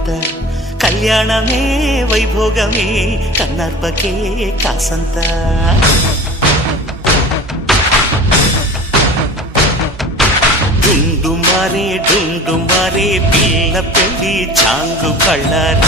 ఎంత కళ్యాణమే వైభోగమే కన్నార్పకే కాసంత డుండు మారే పిల్ల పెళ్ళి చాంగు కళ్ళారి